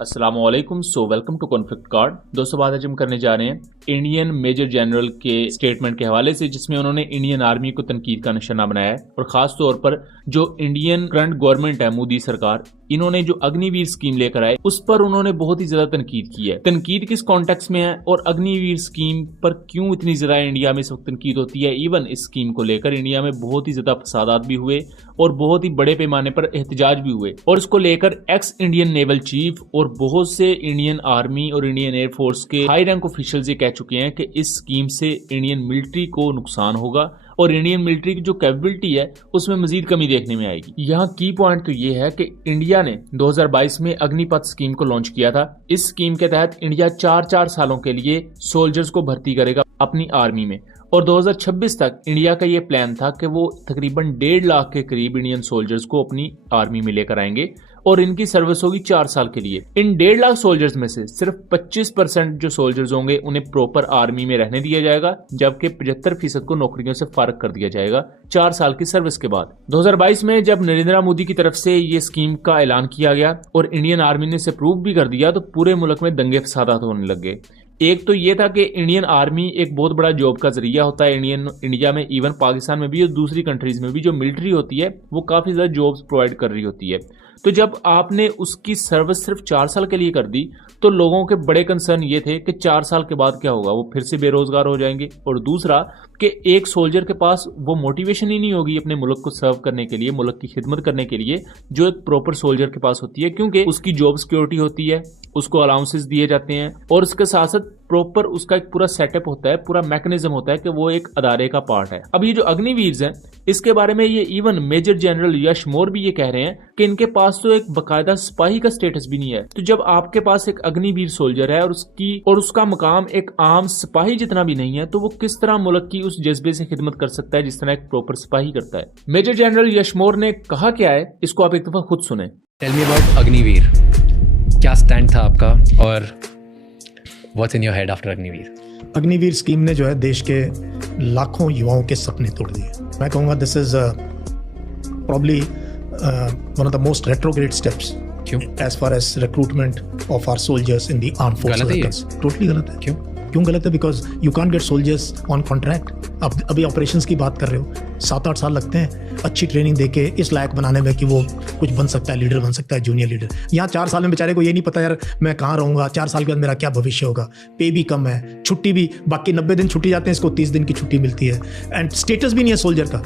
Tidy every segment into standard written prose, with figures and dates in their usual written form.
अस्सलामुअलैकुम। Welcome to conflict card. दोस्तों, बात आज हम करने जा रहे हैं इंडियन मेजर जनरल के स्टेटमेंट के हवाले से, जिसमें उन्होंने इंडियन आर्मी को तनकीद का निशाना बनाया है और खास तौर पर जो इंडियन करंट गवर्नमेंट है, मोदी सरकार, इन्होंने जो अग्निवीर स्कीम लेकर आए उस पर उन्होंने बहुत ही ज्यादा तनकीद की है। तनकीद किस कॉन्टेक्स्ट में है और अग्निवीर स्कीम पर क्यों इतनी ज्यादा इंडिया में इस वक्त तनकीद होती है। इवन इस स्कीम को लेकर इंडिया में बहुत ही ज्यादा फसादात भी हुए और बहुत ही बड़े पैमाने पर एहतजाज भी हुए और इसको लेकर एक्स इंडियन नेवल चीफ और बहुत से इंडियन आर्मी और इंडियन एयरफोर्स के हाई रैंक ऑफिशियल्स ये कह चुके हैं कि इस स्कीम से इंडियन मिलिट्री को नुकसान होगा और इंडियन मिलिट्री की जो कैपेबिलिटी है उसमें मजीद कमी देखने में आएगी। यहाँ की पॉइंट तो ये है कि इंडिया ने 2022 में अग्निपथ स्कीम को लॉन्च किया था। इस स्कीम के तहत इंडिया 4-4 सालों के लिए सोल्जर्स को भर्ती करेगा अपनी आर्मी में और 2026 तक इंडिया का ये प्लान था कि वो तकरीबन 1.5 लाख के करीब इंडियन सोल्जर्स को अपनी आर्मी में लेकर आएंगे और इनकी सर्विस होगी 4 साल के लिए। इन 1.5 लाख सोल्जर्स में से सिर्फ 25% जो सोल्जर्स होंगे उन्हें प्रॉपर आर्मी में रहने दिया जाएगा, जबकि 75% को नौकरियों से फारग कर दिया जाएगा 4 साल की सर्विस के बाद। 2022 में जब नरेंद्र मोदी की तरफ से ये स्कीम का ऐलान किया गया और इंडियन आर्मी ने इसे अप्रूव भी कर दिया तो पूरे मुल्क में दंगे फसादात होने लग गए। एक तो ये था कि इंडियन आर्मी एक बहुत बड़ा जॉब का जरिया होता है इंडिया में, इवन पाकिस्तान में भी और दूसरी कंट्रीज में भी जो मिलिट्री होती है वो काफी ज्यादा जॉब्स प्रोवाइड कर रही होती है। तो जब आपने उसकी सर्विस सिर्फ 4 साल के लिए कर दी तो लोगों के बड़े कंसर्न ये थे कि 4 साल के बाद क्या होगा, वो फिर से बेरोजगार हो जाएंगे और दूसरा कि एक सोल्जर के पास वो मोटिवेशन ही नहीं होगी अपने मुल्क को सर्व करने के लिए, मुल्क की खिदमत करने के लिए, जो एक प्रॉपर सोल्जर के पास होती है, क्योंकि उसकी जॉब सिक्योरिटी होती है, उसको अलाउंसेस दिए जाते हैं और उसके साथ साथ प्रॉपर उसका एक पूरा सेटअप होता है, पूरा मैकेनिज्म होता है कि वो एक अदारे का पार्ट है। अब ये जो अग्निवीर हैं इसके बारे में ये इवन मेजर जनरल यश मोर भी ये कह रहे हैं कि इनके पास तो एक बकायदा सिपाही का स्टेटस भी नहीं है। तो जब आपके पास एक अग्निवीर सोल्जर है और उसका मकाम एक आम सिपाही जितना भी नहीं है, तो वो किस तरह मुल्क की उस जज्बे से खिदमत कर सकता है जिस तरह एक प्रॉपर सिपाही करता है। मेजर जनरल यश मोर ने कहा क्या है, इसको आप एक दफा खुद सुने। टेल मी अबाउट अग्निवीर, क्या स्टैंड था आपका और what's in your head after Agniveer? Agniveer scheme ने जो है देश के लाखों युवाओं के सपने तोड़ दिए। मैं कहूँगा this is probably one of the most retrograde steps as far as recruitment of our soldiers in the armed forces. Totally गलत है। क्यों गलत है? Because you can't get soldiers on contract. अब अभी ऑपरेशंस की बात कर रहे हो, 7-8 साल लगते हैं अच्छी ट्रेनिंग देके इस लायक बनाने में कि वो कुछ बन सकता है, लीडर बन सकता है, जूनियर लीडर। यहाँ 4 साल में बेचारे को ये नहीं पता यार मैं कहाँ रहूँगा, 4 साल के बाद मेरा क्या भविष्य होगा। पे भी कम है, छुट्टी भी बाकी 90 दिन छुट्टी जाते हैं, इसको 30 दिन की छुट्टी मिलती है एंड स्टेटस भी नहीं है सोल्जर का।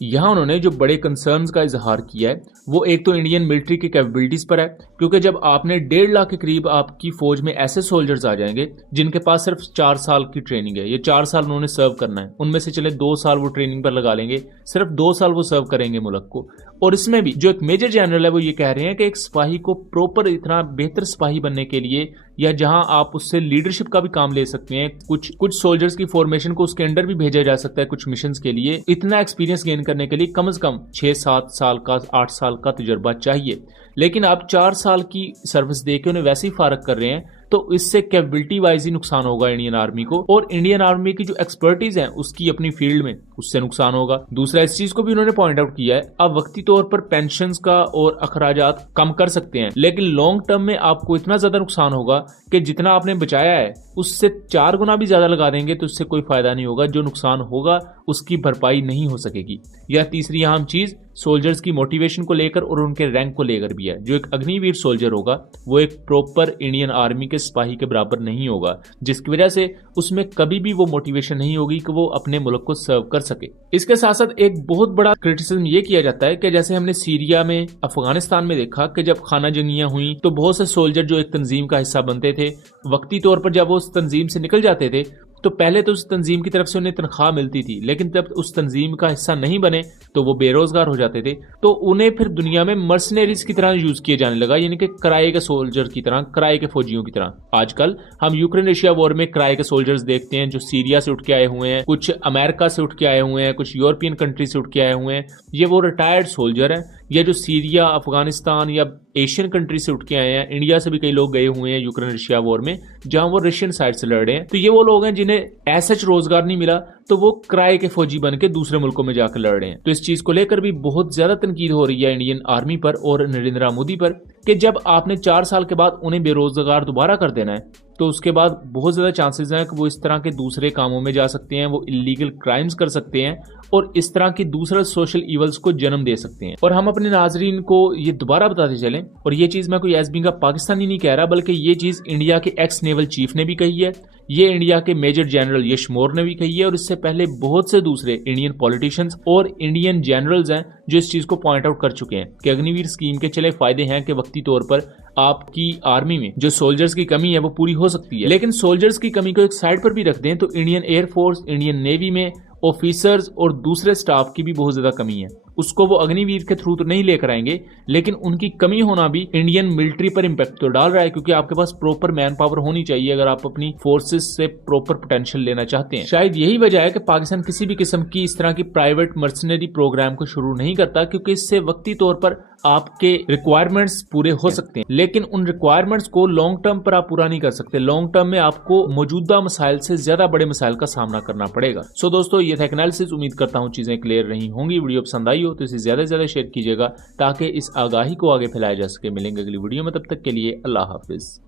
यहाँ उन्होंने जो बड़े कंसर्न्स का इजहार किया है वो एक तो इंडियन मिलिट्री की कैपेबिलिटीज पर है, क्योंकि जब आपने 1.5 लाख के करीब आपकी फौज में ऐसे सोल्जर्स आ जाएंगे जिनके पास सिर्फ 4 साल की ट्रेनिंग है, ये 4 साल उन्होंने सर्व करना है, उनमें से चले 2 साल वो ट्रेनिंग पर लगा लेंगे, सिर्फ 2 साल वो सर्व करेंगे मुल्क को। और इसमें भी जो एक मेजर जनरल है वो ये कह रहे हैं कि एक सिपाही को प्रॉपर इतना बेहतर सिपाही बनने के लिए या जहां आप उससे लीडरशिप का भी काम ले सकते हैं, कुछ सोल्जर्स की फॉर्मेशन को उसके अंडर भी भेजा जा सकता है कुछ मिशंस के लिए, इतना एक्सपीरियंस गेन करने के लिए कम से कम 6-7 साल का 8 साल का तजुर्बा चाहिए। लेकिन आप 4 साल की सर्विस देके उन्हें वैसे ही फारग कर रहे हैं तो इससे कैपेबिलिटी वाइज ही नुकसान होगा इंडियन आर्मी को और इंडियन आर्मी की जो एक्सपर्टीज है उसकी अपनी फील्ड में उससे नुकसान होगा। दूसरा इस चीज को भी उन्होंने पॉइंट आउट किया है, आप वक्ती तौर पर पेंशन्स का और अखराजात कम कर सकते हैं, लेकिन लॉन्ग टर्म में आपको इतना ज्यादा नुकसान होगा कि जितना आपने बचाया है उससे 4 गुना भी ज्यादा लगा देंगे तो उससे कोई फायदा नहीं होगा, जो नुकसान होगा उसकी भरपाई नहीं हो सकेगी। या तीसरी अहम चीज सोल्जर्स की मोटिवेशन को लेकर और उनके रैंक को लेकर भी है। जो एक अग्निवीर सोल्जर होगा वो एक प्रॉपर इंडियन आर्मी के सिपाही के बराबर नहीं होगा, जिसकी वजह से उसमें कभी भी वो मोटिवेशन नहीं होगी कि वो अपने मुल्क को सर्व कर सके। इसके साथ साथ एक बहुत बड़ा क्रिटिसिज्म ये किया जाता है कि जैसे हमने सीरिया में, अफगानिस्तान में देखा कि जब खाना जंगियां हुई तो बहुत से सोल्जर जो एक तंजीम का हिस्सा बनते थे, वक्ती तौर पर जब वो उस तंजीम से निकल जाते थे तो पहले तो उस तंजीम की तरफ से उन्हें तनख्वाह मिलती थी, लेकिन जब उस तंजीम का हिस्सा नहीं बने तो वो बेरोजगार हो जाते थे, तो उन्हें फिर दुनिया में मर्सनरीज की तरह यूज किया जाने लगा, यानी कि किराए के सोल्जर की तरह, किराए के फौजियों की तरह। आजकल हम यूक्रेन रशिया वॉर में किराए के सोल्जर्स देखते हैं जो सीरिया से उठ के आए हुए हैं, कुछ अमेरिका से उठ के आए हुए हैं, कुछ यूरोपियन कंट्री से उठ के आए हुए हैं। ये वो रिटायर्ड सोल्जर है, या जो सीरिया, अफगानिस्तान या एशियन कंट्री से उठ के आए हैं, इंडिया से भी कई लोग गए हुए हैं यूक्रेन रशिया वॉर में, जहां वो रशियन साइड से लड़ रहे हैं। तो ये वो लोग हैं जिन्हें ऐसा रोजगार नहीं मिला, तो वो किराए के फौजी बन के दूसरे मुल्कों में जाकर लड़ रहे हैं। तो इस चीज को लेकर भी बहुत ज्यादा तनकीद हो रही है इंडियन आर्मी पर और नरेंद्र मोदी पर कि जब आपने 4 साल के बाद उन्हें बेरोजगार दोबारा कर देना है, तो उसके बाद बहुत ज्यादा चांसेस हैं कि वो इस तरह के दूसरे कामों में जा सकते हैं, वो इलीगल क्राइम्स कर सकते हैं और इस तरह की दूसरा सोशल इवल्स को जन्म दे सकते हैं। और हम अपने नाजरीन को ये दोबारा बताते चलें, और ये चीज मैं कोई एसबी का पाकिस्तानी नहीं कह रहा, बल्कि ये चीज इंडिया के एक्स नेवल चीफ ने भी कही है, ये इंडिया के मेजर जनरल यश मौर्य ने भी कही है, और इससे पहले बहुत से दूसरे इंडियन पॉलिटिशियंस और इंडियन जनरल्स हैं जो इस चीज को पॉइंट आउट कर चुके हैं कि अग्निवीर स्कीम के चले फायदे हैं कि वक्ती तौर पर आपकी आर्मी में जो सोल्जर्स की कमी है वो पूरी हो सकती है। लेकिन सोल्जर्स की कमी को एक साइड पर भी रख दें तो इंडियन एयरफोर्स, इंडियन नेवी में ऑफिसर्स और दूसरे स्टाफ की भी बहुत ज्यादा कमी है। उसको वो अग्निवीर के थ्रू तो नहीं लेकर आएंगे, लेकिन उनकी कमी होना भी इंडियन मिलिट्री पर इंपैक्ट तो डाल रहा है, क्योंकि आपके पास प्रॉपर मैन पावर होनी चाहिए अगर आप अपनी फोर्सेस से प्रॉपर पोटेंशियल लेना चाहते हैं। शायद यही वजह है कि पाकिस्तान किसी भी किस्म की इस तरह की प्राइवेट मर्सनरी प्रोग्राम को शुरू नहीं करता, क्योंकि इससे वक्ती तौर पर आपके रिक्वायरमेंट्स पूरे हो सकते हैं, लेकिन उन रिक्वायरमेंट्स को लॉन्ग टर्म पर आप पूरा नहीं कर सकते। लॉन्ग टर्म में आपको मौजूदा मसाइल से ज्यादा बड़े मसाइल का सामना करना पड़ेगा। सो दोस्तों, ये था एनालिसिस। उम्मीद करता हूँ चीजें क्लियर रही होंगी। वीडियो पसंद आई हो तो इसे ज्यादा से ज्यादा शेयर कीजिएगा ताकि इस आगाही को आगे फैलाया जा सके। मिलेंगे अगली वीडियो में, तब तक के लिए अल्लाह हाफिज।